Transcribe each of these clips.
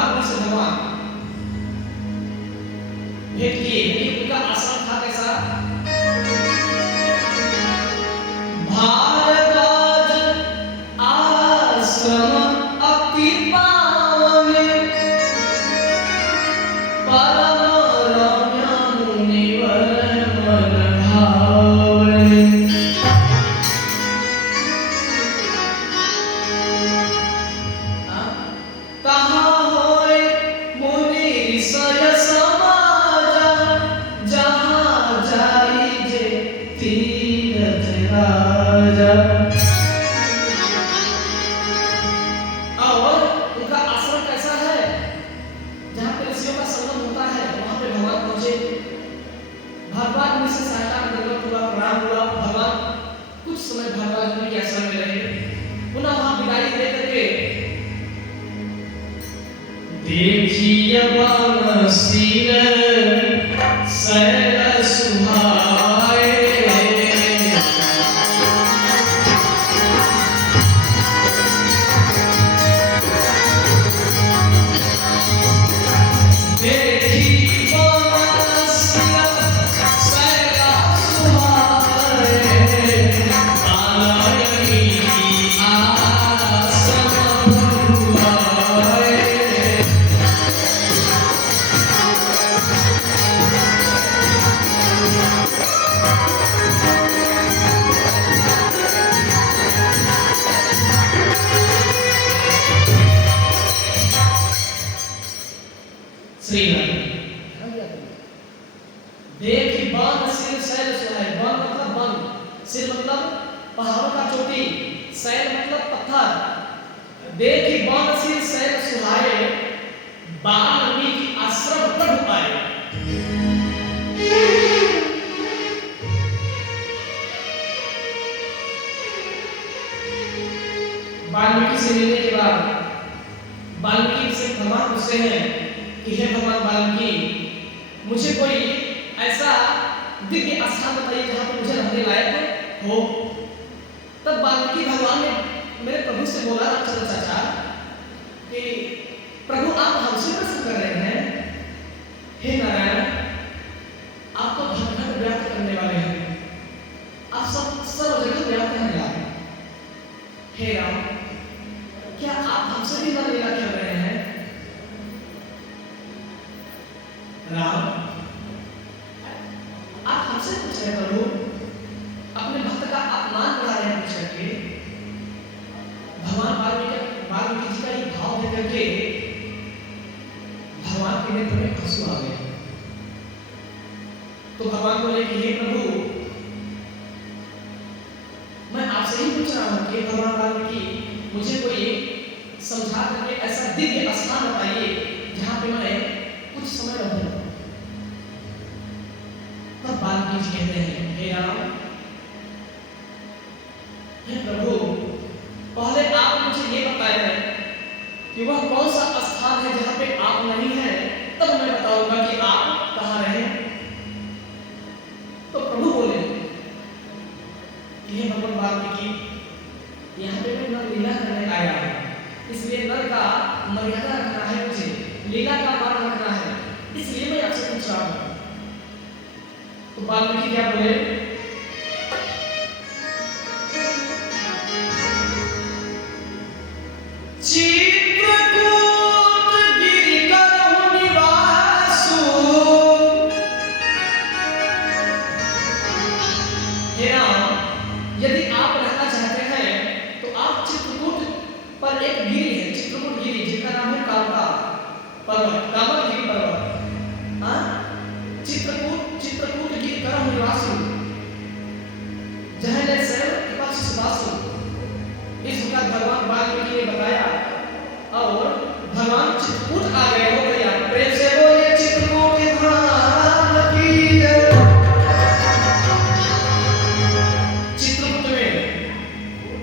भगवान से भगवान भेंट किए। उनका आश्रम था कैसा? भारद्वाज आश्रम अति पावन, परम रम्य मुनिवर मन भावन। तहाँ होए मुनि ऋषय समाजा, जहाँ जाई जे तीरथ राजा। और उनका आश्रम कैसा है? जहाँ पे ऋषियों का संगम होता है, वहाँ पे भगवान पहुँचे। भारद्वाज मुनि से सहायता का दंडवत हुआ, प्रणाम हुआ। भगवान कुछ समय भारद्वाज मुनि के आश्रम में रहे। पुनः वहाँ विदाई दे करके देखिए वन सिर शैल सुहाए, देखी वन सिर शैल सुहाए, आलयनी आश्रम बुलाए। देखी वन सिर शैल सुहाए। वन मतलब वन, सिर मतलब पहाड़ों का चोटी, शैल मतलब पत्थर। देखी वन सिर शैल सुहाए, वाल्मीकि आश्रम पढ़ पाए। वाल्मीकि से मिलने के बाद वाल्मीकि से भगवान पूछते हैं कि हे भगवान वाल्मीकि, मुझे कोई ऐसा दिव्य स्थान बताइए जहाँ पर मुझे रहने लायक हो। तब वाल्मीकि भगवान ने मेरे प्रभु से बोला, रामचंद्र चाचा, कि प्रभु आप हमसे प्रश्न कर रहे हैं? हे नारायण, आप तो घर घर व्याप्त करने वाले हैं, आप सब जगह व्याप्त हैं। हे राम, क्या आप हमसे भी लीला खेल रहे हैं? राम, आप हमसे पूछ रहे प्रभु, अपने भक्त का अपमान बढ़ा रहे हैं पूछ करके। भगवान वाल्मीकि जी का ये भाव देख करके भगवान के नेत्र में आंसू आ गए। तो भगवान बोले कि हे प्रभु, मैं आपसे ही पूछ रहा हूँ कि भगवान वाल्मीकि, मुझे कोई समझा करके ऐसा दिव्य स्थान बताइए जहाँ पे मैं कुछ समय रहूं। तब वाल्मीकि जी कहते हैं, हे राम, हे प्रभु, पहले आप मुझे ये बताएं कि वह कौन सा स्थान है जहाँ पे आप नहीं हैं, तब मैं बताऊंगा कि आप कहाँ रहे। तो प्रभु बोले कि हे भगवान वाल्मीकि, यहाँ पे मैं नर लीला करने आया हूँ, इसलिए नर का मर्यादा रखना है, मुझे लीला का मान रखना है, इसलिए मैं आपसे पूछ रहा हूँ। तो वाल्मीकि क्या बोले? चित्रकूट गिरि करहु निवासु। हे राम, यदि आप रहना चाहते हैं तो आप चित्रकूट पर एक गिरी है, चित्रकूट गिरी, जिसका नाम है कामका पर्वत, कामदगिरि पर्वत। हाँ, चित्रकूट गिरि करहु निवासु, जहाँ ले सेव विपक्ष सुदासु। इस प्रकार भगवान वाल्मीकि ने बताया और भगवान चित्रकूट आ गए। हो गया, प्रेम से बोले चित्रकूट धाम की जय। चित्रकूट में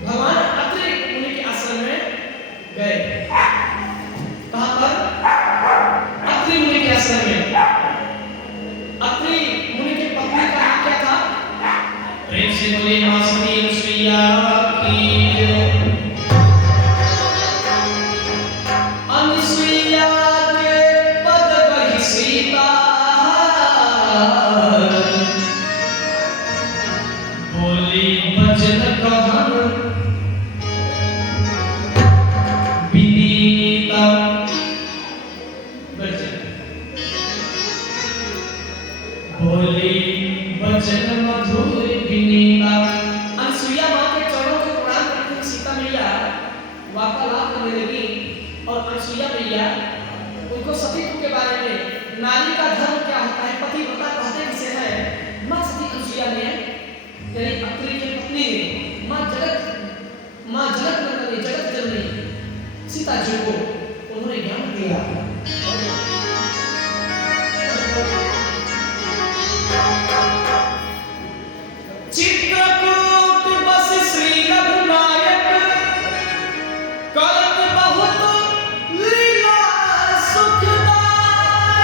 भगवान अत्रि मुनि के आश्रम में गए। कहाँ पर? अत्रि मुनि के आश्रम में। अत्रि मुनि की पत्नी का नाम क्या था? प्रेम से बोले मासुरी अनुसुईया की जय। अनुसुईया का बोली वचन मधुर विनीता। अनसुईया माँ के चरणों को प्रणाम करके सीता मैया वार्तालाप करने लगी और अनसुईया मैया उनको सतीत्व के बारे में, नारी का धर्म क्या होता है, पतिव्रता कहते किसे है, माँ सती अनसुईया ने यानी अत्रि की पत्नी ने माँ जनक नंदनी जगत जननी सीता जी को उन्होंने ज्ञान दिया। चित्रकूट बस श्री रघुनायक करत बहुत लीला सुखदायक।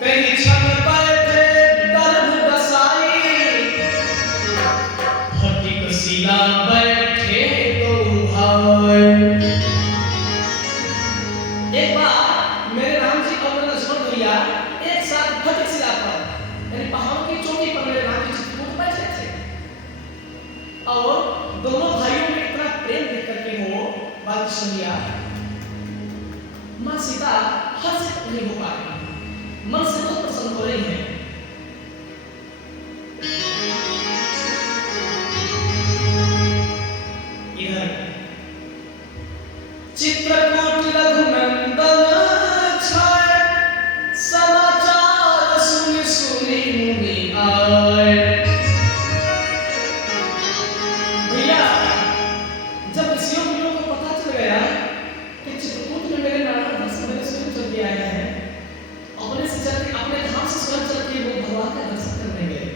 कहीं छन बैठे दर्भ बसाई, फटिक शिला बैठे दो भाई। एक बार मेरे राम जी और मेरे लक्ष्मण भैया एक साथ फटिक शिला पर यानी पहाड़ों की चोटी पर मेरे राम जी चित्रकूट बैठे थे और दोनों भाइयों में इतना प्रेम देख करके वो बात सुन लिया। माँ सीता हर्षित नहीं हो पा रही, मन से बहुत प्रसन्न हो रही है। इधर चित्रकूट रघुनंदन छाय, समाचार सुनि सुनि मुनि आए। भैया जब ऋषियों मुनियों को पता चल गया कि चित्रकूट में मेरे नारायण दर्शन मेरे स्वयं चल के आए हैं, अपने से चल के अपने धाम से स्वयं चल के वो भगवान का दर्शन करने गए।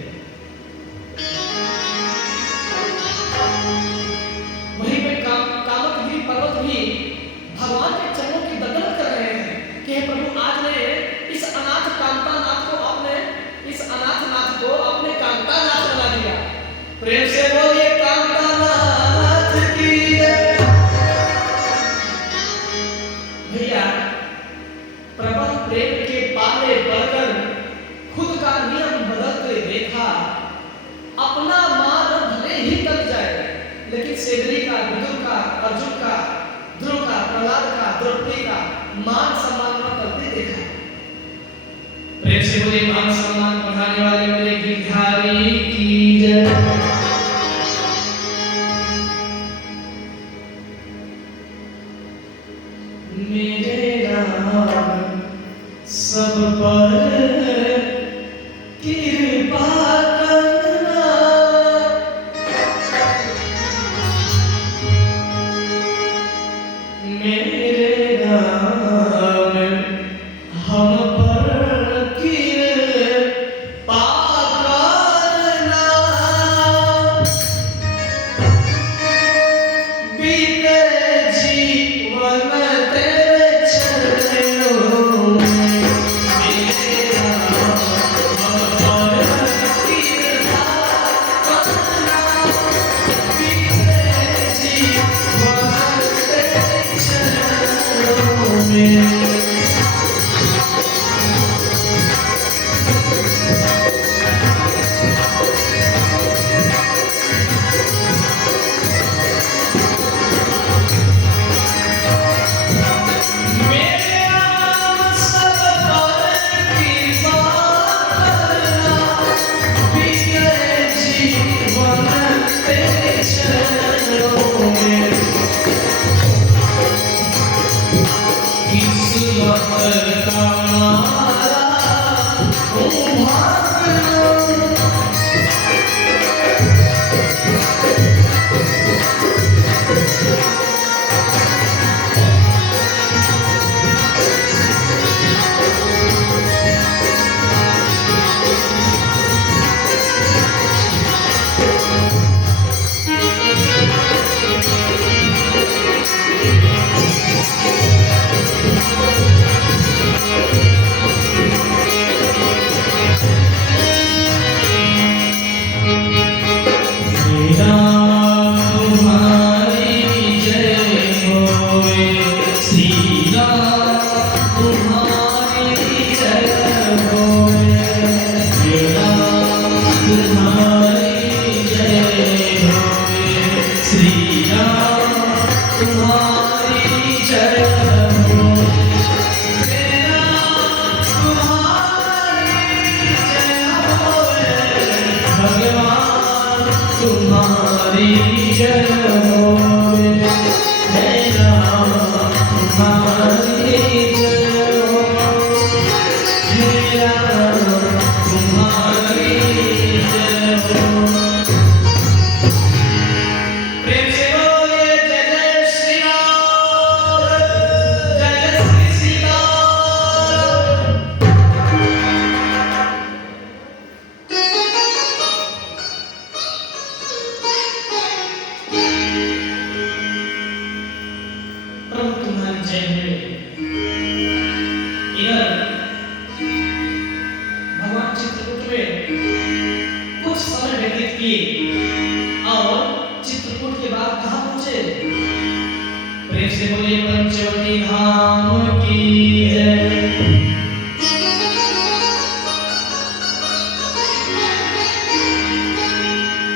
वहीं पे कामकगिरी पर्वत भी भगवान के चरणों की दंडवत कर रहे हैं कि हे प्रभु आज ने इस अनाथ कांतानाथ को अपने कांतानाथ बना दिया। प्रेम से बोलिए कांतानाथ की जय। भैया प्रबल प्रेम के पाले पड़कर खुद का नियम बदलते देखा। अपना मान भले ही टल जाए लेकिन सेदरी का, विदुर का, अर्जुन का, ध्रुव का, प्रहलाद का, द्रौपदी का मान सम्मान न करते देखा। प्रेम से बोले मान सम्मान बढ़ाने वाले मेरे गिरधारी की जय। मेरे राम सब पर कृपा करना, मेरे राम हम पर कृपा करना। बीते जीवन तेरे चरणों में, मेरे राम हम पर कृपा करना। बीते जीवन तेरे चरणों में। श्री जय होवे, हे राम तुम्हारी जय होवे, हे राम तुम्हारी जय होवे। प्रेम से बोलिए जय जय श्री राम, जय जय श्री सीताराम। प्रभु तुम्हारी जय हो। इधर भगवान चित्रकूट में कुछ समय व्यतीत किए और चित्रकूट के बाद कहाँ पहुंचे? प्रेम से बोले पंचवटी धाम की जय।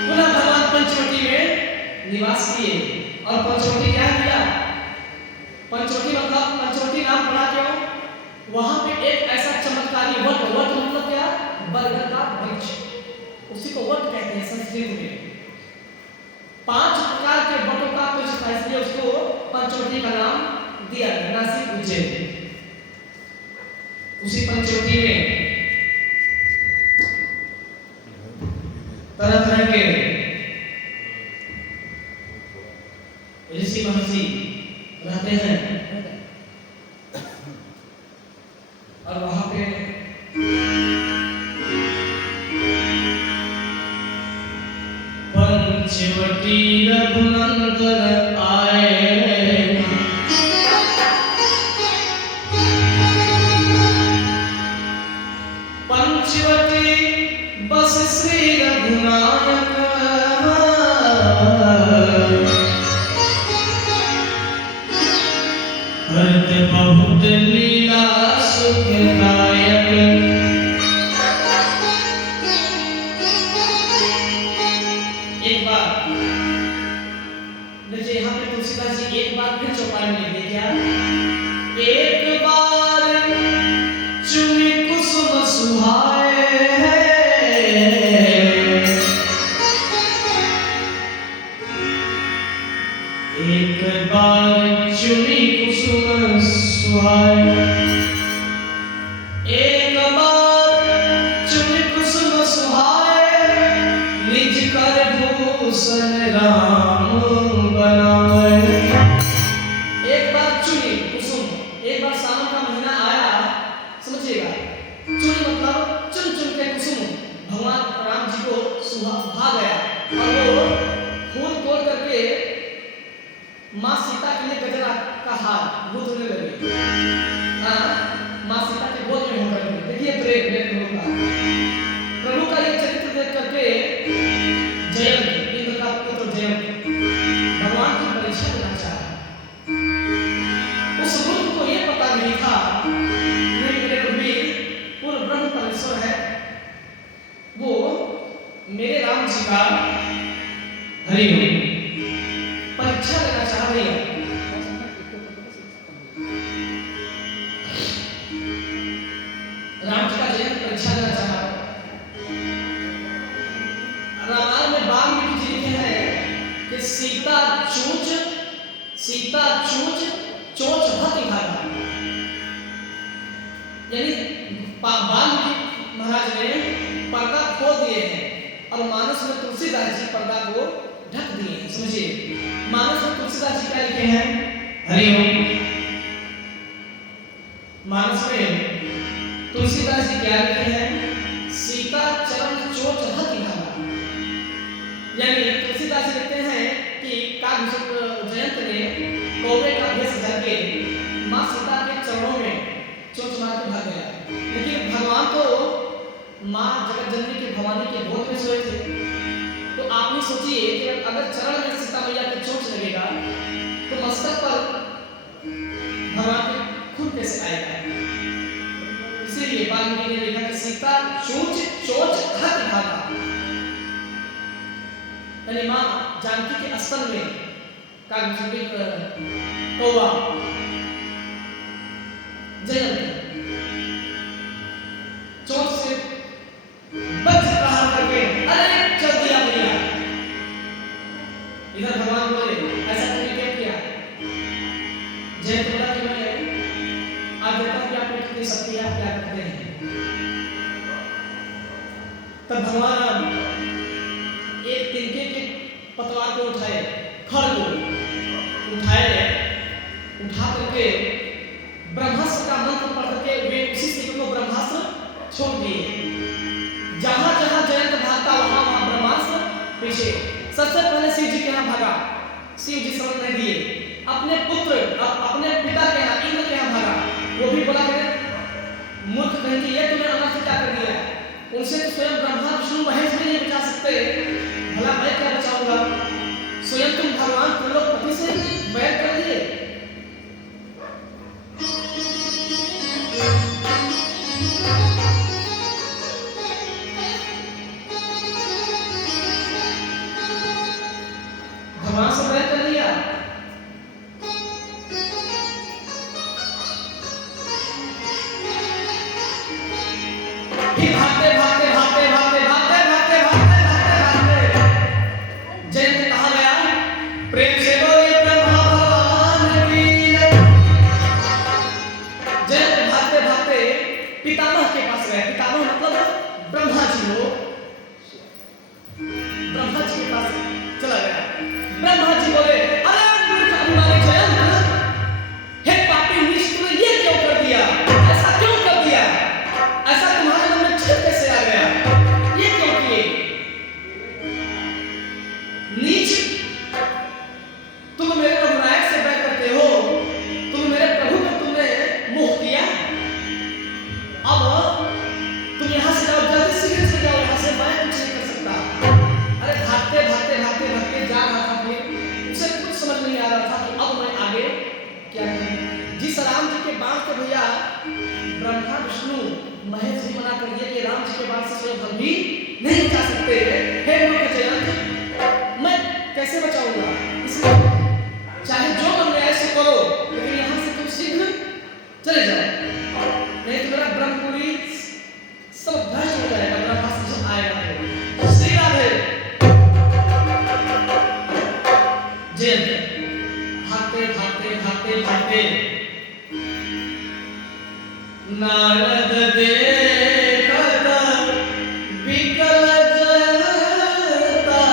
पुनः भगवान पंचवटी में निवास किए और पंचवटी क्या किया? पंचवटी मतलब पंचवटी नाम पड़ा क्यों? वहां पे एक ऐसा चमत्कारी वट, वट मतलब क्या? बरगद का वृक्ष, उसी को वट कहते हैं संस्कृत में। 5 प्रकार के वटों का वृक्ष था, इसलिए उसको पंचवटी का नाम दिया गया। नासिक उज्जैन, उसी पंचवटी में तरह तरह के ऋषि महर्षि रहते हैं और वहां पे पंचवटी रघुनंदन आए, पंचवटी बस श्री रघुनायक, करत बहुत लीला सुखदायक। एक बार देखिए, यहाँ पे तुलसीदास जी एक बार फिर चौपाई में लिखते क्या? एक बार चुनी कुसुम सुहाए, एक बार चुनी कुसुम सुहाए, एक बार चुनी कुसुम सुहाए, निज कर भूषण राम बनाए। एक बार चुनी कुसुम, एक बार सावन का महीना आया, समझिएगा। चुनी मतलब चुन चुन के कुसुम भगवान राम जी को सुहा गया और वो फूल तोड़ करके माँ सीता के लिए गजरा का हार गूंथने लगे। माँ सीता के गोद में होकर के देखिए प्रेम प्रभु का ये चरित्र देख करके जयंत, इंद्र का पुत्र जयंत भगवान की परीक्षा लेना चाहा। उस मूर्ख को ये पता नहीं था मेरे रघुवीर पूर्ण ब्रह्म परमेश्वर है, वो मेरे राम जी का हरि परीक्षा लेना चाह रही है। राम जी का जयंत परीक्षा लेना चाहा। रामायण में वाल्मीकि जी लिखे हैं कि सीता चूच चोच हति भागा, यानी वाल्मीकि महाराज ने पर्दा खोल दिए हैं और मानस में तुलसीदास जी पर्दा को ढक दिए हैं। समझिए, मानस में तुलसीदास जी क्या लिखे हैं? हरि ओम। मानस में तुलसीदास जी क्या लिखे हैं? सीता चरण चोच हति भागा, यानी तुलसीदास जी लिखते हैं कि काव्य जयंत ने कौवे का भेष धर के माँ सीता के चरणों में चोच मार के भाग गया। लेकिन भगवान तो माँ जगत जननी के भवानी के गोद में सोए थे, तो आप ही सोचिए कि अगर चरण में सीता मैया के चोट लगेगा तो मस्तक पर भगवान के खून कैसे आएगा? इसीलिए वाल्मीकि ने लिखा कि सीता चोच हत भागा, यानी माँ जानकी के स्तन में कौवा जयंत चोट से बच रहा करके अरे चल दिया भैया। इधर तो भगवान बोले ऐसा तुमने क्यों किया? जयंत बोला कि मैं आज देखता हूँ कि आप में कितनी शक्ति है, आप क्या करते हैं। तब भगवान राम एक तिनके के पतवार को उठाए, खड़ को उठाए, उठा करके ब्रह्मास्त्र का मंत्र पढ़ करके वे उसी से को ब्रह्मास्त्र छोड़ दिए। जहां जहां जयंत भागता वहां वहां ब्रह्मास्त्र पीछे। सबसे पहले शिव जी के यहाँ भागा, शिव जी समझ नहीं दिए। अपने पुत्र अपने पिता के यहाँ इंद्र के यहाँ भागा, वो भी बोला कि मूर्ख कहीं कि ये तूने अनर्थ क्या कर दिया? उनसे तो स्वयं ब्रह्मा विष्णु महेश भी नहीं बचा सकते, भला मैं क्या बचाऊंगा? स्वयं तुम भगवान त्रिलोकपति से बैर कर लिए। भगवान से बैर कर लिया। फिर भागते भागते भागते भागते भागते भागते भागते भागते भागते जयंत कहाँ गया? प्रेम से बोले ब्रह्मा भगवान की जय। जयंत भागते भागते पितामह के पास गए। पितामह मतलब ब्रह्मा जी हो, ब्रह्मा जी के पास चला गया। ब्रह्मा जी बोले अरे मूर्ख अभिमानी जयंत, हे पापी नीच, तूने ये क्यों कर दिया? ऐसा क्यों कर दिया? ऐसा तुम्हारे मन में छल कैसे आ गया? ये क्यों किए? नीच, तुम मेरे रघुनायक से बैर करते हो, तुम मेरे प्रभु को तुमने मोह किया। अब तुम यहाँ से जाओ, जल्दी शीघ्र से जाओ यहाँ से, मैं कुछ नहीं कर सकता। अरे भागते भागते भागते भागते जा रहा था, फिर उसे कुछ समझ नहीं आ रहा था कि अब मैं आगे क्या करूं। जिस राम जी के बाण को भैया ब्रह्मा विष्णु महेश भी मना कर दिया कि राम जी के बाण से स्वयं हम भी नहीं बचा सकते। हे मूर्ख जयंत, मैं कैसे बचाऊंगा? इसलिए चाहे जो मन में ऐसे करो, लेकिन यहाँ से तुम शीघ्र चले जाओ, नहीं तो मेरा ब्रह्मपुरी सब भ्रष्ट हो जाएगा, मेरा पास सब आएगा। तो श्री राधे। जयंत भागते भागते भागते भागते नारद देखत विकल जयंता,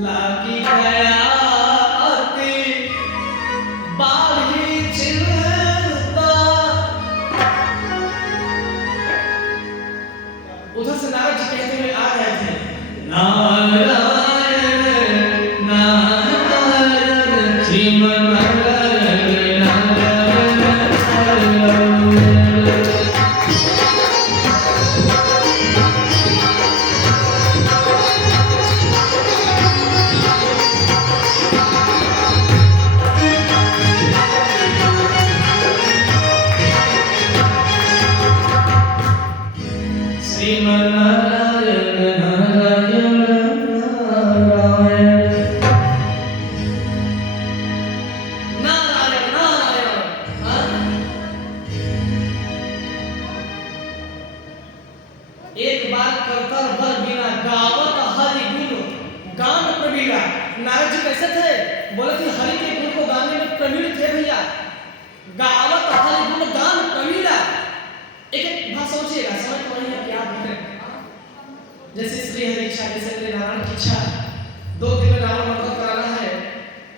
लागी गया अति बाढ़ी चिंता। उधर से नारद जी कहते हुए आ रहे थे, नारायण नारायण श्रीमन्नारायण नारायण। श्रीमन्नारायण नारायण नारायण नारायण नारायण। एक बार करतर भर बिना गावत हरि गुण गान प्रवीणा। नारद जी कैसे थे? बोले थे हरि के गुण को गाने में प्रवीण थे भैया। गावत हरि गुण गान प्रवीणा। एक एक बात सोचिएगा, समझ तो नहीं है क्या बोल रहे हैं। जैसे श्री हरि इच्छा, जैसे मेरे नारायण की इच्छा, 2 दिन में रावण मर्दन कराना है।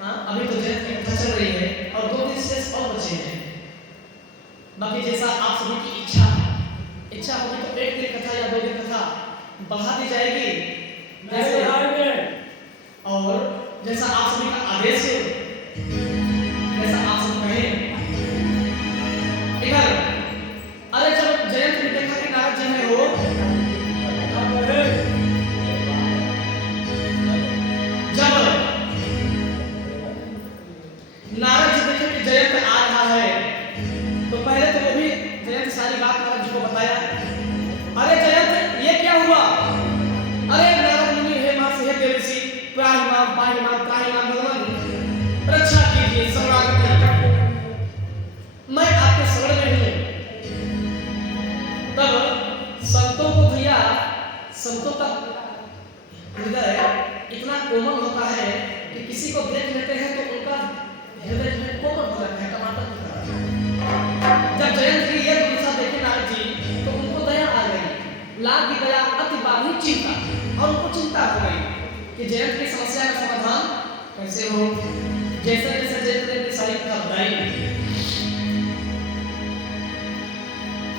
अभी तो जयंत की कथा चल रही है और 2 दिन शेष और बचे हैं। बाकी जैसा आप सभी की इच्छा होगी तो 1 दिन कथा या 2 दिन कथा बढ़ा दी जाएगी, और जैसा आप सभी का आदेश है, जैसा आप सब कहें। इधर अरे जब जयंत ने देखा कि नारद जी है वो, जब नारद जी देखे कि जयंत आ रहा है, तो पहले तो वो भी जयंत सारी बात नारद जी को बताया। अरे जयंत ये क्या हुआ? अरे नारद मुनि हे मां से हे देवसी, त्राहि मां पाहि मां त्राहि मां भगवान, रक्षा कीजिए। संतों का हृदय इतना कोमल होता है कि किसी को देख लेते हैं तो उनका हृदय में कोमल हो जाता है, टमाटर की तरह। जब जयंत की ये दशा देखे नारद जी तो उनको दया आ गई, लागी दया अति बाधित चिंता, और उनको चिंता हो गई कि जयंत की समस्या का समाधान कैसे हो। जैसे जैसे जयंत ने अपनी सारी कथा बताई,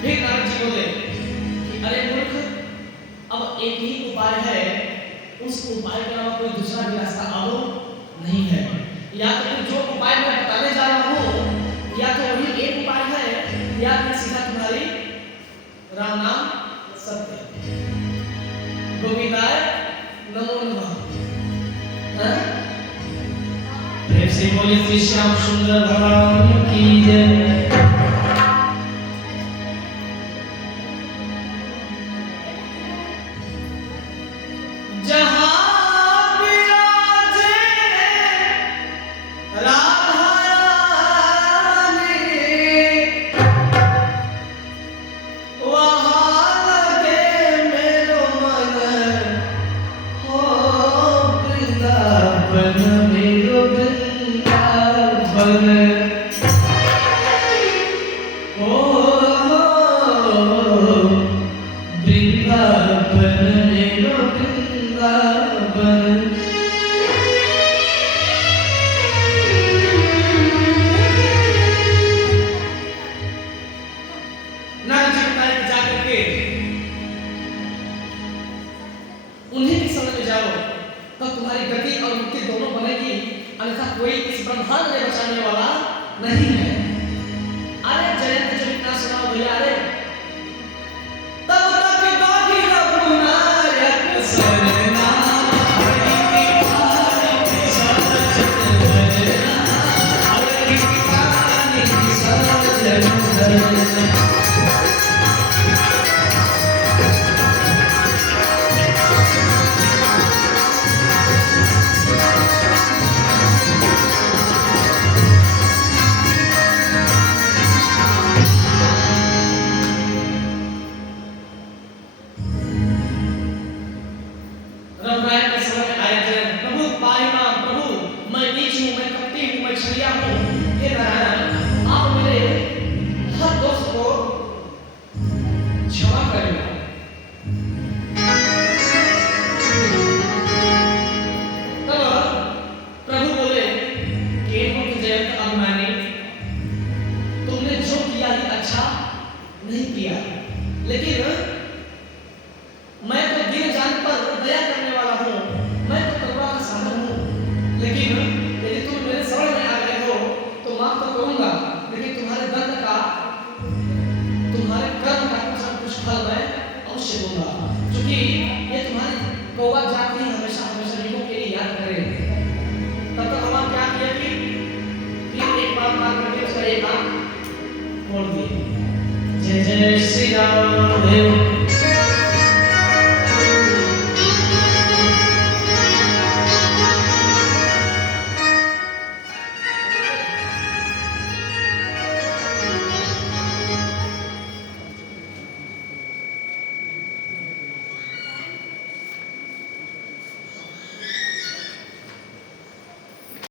फिर नारद जी बोले कि अरे मूर्ख, अब एक ही उपाय है, उस उपाय के अलावा कोई दूसरा भी रास्ता आलो नहीं है। या तो जो उपाय मैं बताने जा रहा हूँ या तो वही एक उपाय है, या फिर सीधा तुम्हारी राम नाम सत्य, गोविंदाय नमो नमः। प्रेम से बोले श्री श्याम सुंदर भगवान की जय। उन्हीं की समझ में जाओ तब तुम्हारी गति और मुक्ति दोनों बनेगी, अन्यथा कोई इस ब्रह्मांड में बचाने वाला नहीं है। अरे जयंत जब इतना सुनाओ भैया, अरे तब तक गागी रघुनायक सरना नहीं किया, लेकिन मैं तो दिन जान पर दया करने वाला हूँ, मैं तो करुणा का साधन हूँ, लेकिन यदि तुम मेरे शरण में आ गए हो तो माफ तो करूँगा, लेकिन तुम्हारे दंड का, तुम्हारे कर्म का कुछ न कुछ फल मैं अवश्य दूंगा, क्योंकि ये तुम्हारी कौवा जाति ही हमेशा हमेशा लोगों के लिए याद करे। तब तक हमारा क्या किया कि एक बार मार करके उसका एक आंख खोल दिए। जय जय श्री राम।